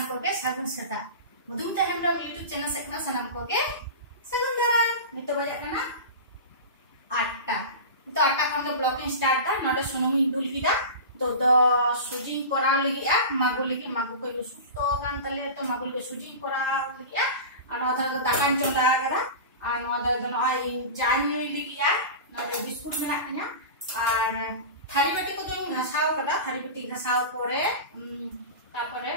सानाम कोगे सागुन सेता Madhumita Hembram YouTube channel से सानाम कोगे सागुन दारा नितो बजा कना 8टा तो 8टा खन दो ब्लॉकिंग स्टार्ट था नोडे सुनुम इंदुल किदा तो सुजिंग कोराव लगी मागो को सुतो कान तले तो मागो लगी सुजिंग कोराव लगी और नोदे दाकान चोंदा करा और नोदे दो आई जानी लगी नोदे बिस्कुट मेना कन्या और थारी बाटी को दोन घासाव कदा थारी बाटी घासाव परे तापरे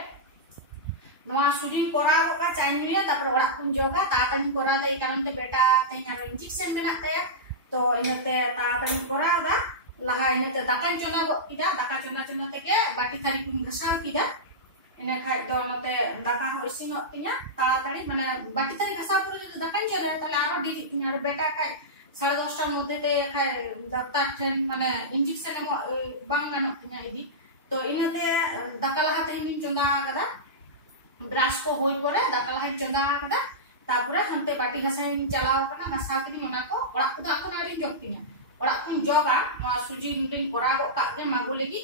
नोआ सुजिंग कोराव का चाइनिया तापर ओड़ा कुन जोगा तातानी कोरा दे कारण ते बेटा तेना इंजेक्शन मेना तया तो इनते तातानी कोरादा लहा इनते दाकान चोना किदा दाका चोना तेगे बाटी थारी कुन घासाव किदा इने खाइ तो नते दाका हो इसिनो तिना तातानी माने बाटी थारी घासाव परे जो दाकान चोना तले आरो डिरी तिना आरो बेटा खाइ 10:30 मध्य ते खाइ डाक्टर ठेन माने इंजेक्शन एमो बांग गानो तिना इदी तो इनते दाका लहा तेहिन चोंदा कदा ब्रश को होई परे दाका लहा चोंदा कदा तापरे हनते बाटी घासाव चलाव कना घासाव किनी ओना को ओड़ा को आखन आरी जग तिना ओड़ा कुन जोगा नो सुजी मिटिंग कोरागो का के मागो लगी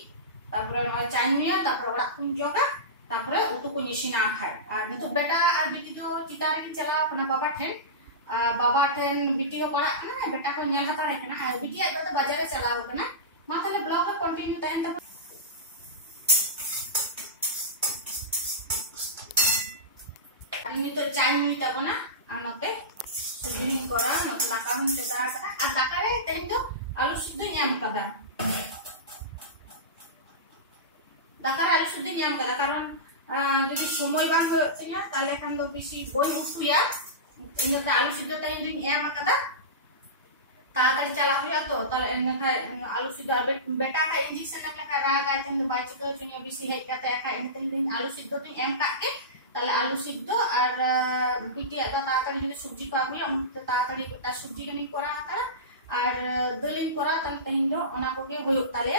तापरे नो चाइनिया तापरे ओड़ा कुन जोगा तापरे उतु को निसिना खाय आ नितो बेटा आ बिटी दो चितारे चलाव कना बाबा ठेन बिटी हो पड़ा कना बेटा को नेल हतारे कना आ बिटी आ तो बाजार चलाव कना मा तले ब्लॉग का कंटिन्यू तहन तक ini to चाइनी तबना anote सुजिंग कोरा नोते दाका हम सेता कदा आ दाका रे तेन दो आलू सिद्ध ᱧᱟᱢ कदा दाका आलू सिद्ध ᱧाम कदा कारण যদি সময় বাং হয়ে তিনা তাহলে খান দো বেশি বই উঠুয়া ইনতে আলু সিদ্ধ তাই দিন এম কদা তাড়াতাড়ি চালা হইয়া তো তাহলে এনে খাই আলু সিদ্ধ বেটা का इंजेक्शन ने का रागा थिन बाइच को चुनिया बेसी है कते खा इनते दिन आलू सिদ্ধ तिन एम काके ताले आलू सिद्धो और बिटी आदा ताताड़ी जो सब्जी पाबो उनते ताताड़ी ता सब्जी कनी कोरा हता और दलिन कोरा तन तेन दो ओना कोगे होयो ताले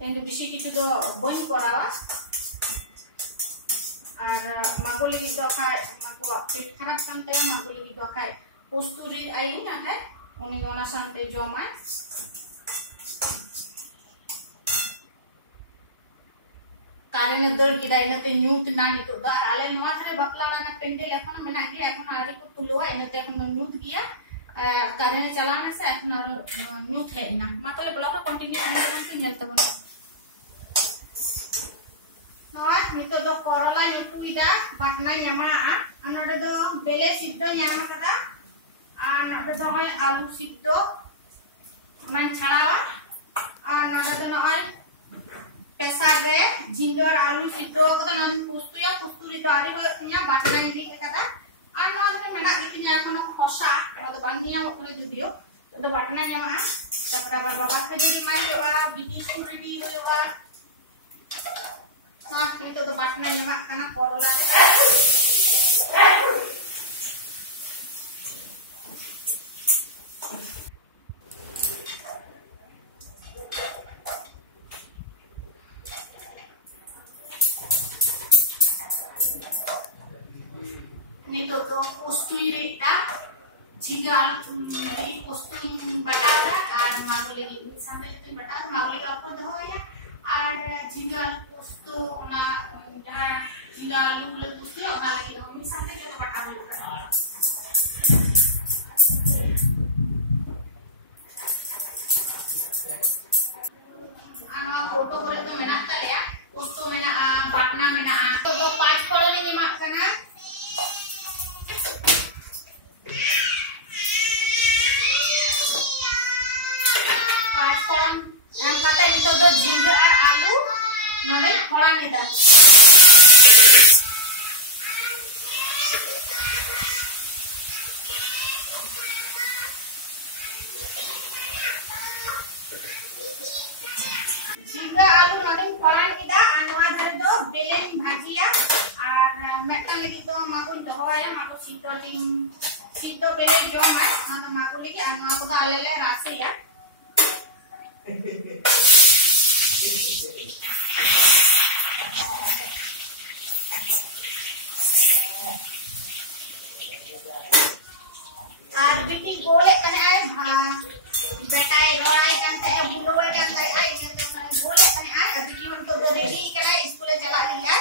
तेन बेसी किछु दो बइन कोरावा और मागो लगी दो खाय मागो पेट खराब कानते मागो लगी दो खाय पोस्तुरी आई ना है उनी ओना सानते जोमा कारण दर किदा इनते न्यूट नानी तो दार आले नवा थरे बकलाड़ा ना पेंडे लेखन मेना गे এখন आरी को तुलवा इनते এখন न्यूट गिया कारण चलाने से এখন और न्यूट है ना मतलब ब्लॉग कंटिन्यू करने से नेलते बन नवा नितो दो करला नुटुइदा बाटना न्यामा अनोडे दो बेले सिद्ध न्यामा कदा नोडे दो आलू सिद्ध मन छाड़ावा नोडे दो नय पेसा रे जिंगर आलू सिद्ध कदा नन पुस्तुया पुस्तुरी दारी को न्या बाटना इदी कदा आ नोडे मेना कितिnya एखोनो खसा नोडे बांगिया ओकरे जदियो तो बाटना न्यामा तापरा बाबा खजरी माइवा बिटी सुरी होवा हाँ ini तो बाटना न्यामा kana करला रे सीतो बेले जो मैं ना तो मागुली की आनो को डाले ले रासे या और बिटी बोले कने आए बेटा रोड़ाई करते हैं बुलवा करते हैं आई बोले कने आए अभी की उनको रेडी करा स्कूल चला लिया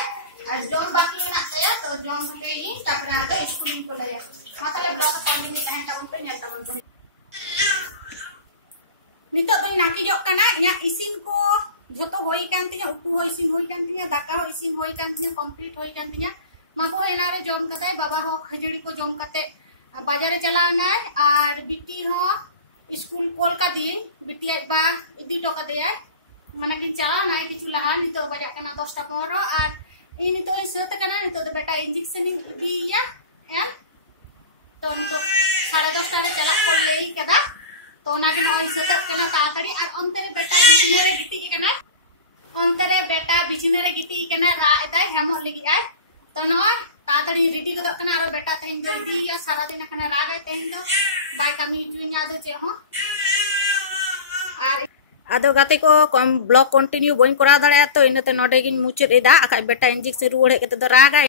आज जोन बाकी ना या तो जॉम के ही तापर आगे स्कूलिंग को ले मतलब ब्लॉग कंटिन्यू तहन तबन पे नेल तबन को नितो तो नाकी जो कना या इसिन को जतो होई कांतिया उतु होई इसिन होई कांतिया दाका हो इसिन होई कांतिया कंप्लीट होई कांतिया मागो एनारे जॉम कते बाबा हो खजड़ी को जॉम कते बाजारे चलाना और बिटी हो स्कूल कोल का दिन बिटी बा इदी तो का दे माने कि चलाना है किछु लहा नितो बजा कना 10 टा 15 और इन तो सत कना नितो तो बेटा इंजेक्शन दिया है तो 10:30 रे चला पड़ते ही कदा तो ना के नई सत कना तातड़ी और अंतरे बेटा बिछने रे गिटी कना अंतरे बेटा बिछने रे गिटी कना रा एताय हेमो लगी आय तो न तातड़ी रेडी को कना और बेटा तेन जो दिया सारा दिन कना रा गए तेन तो बाय कमी चुनिया दो चे हो आदो गाते को ब्लॉग कंटिन्यू बन करा दाड़ा तो इनते नोडे गिन मुचेद एदा आका बेटा इंजेक्शन रुवाड़ हेते तो रागा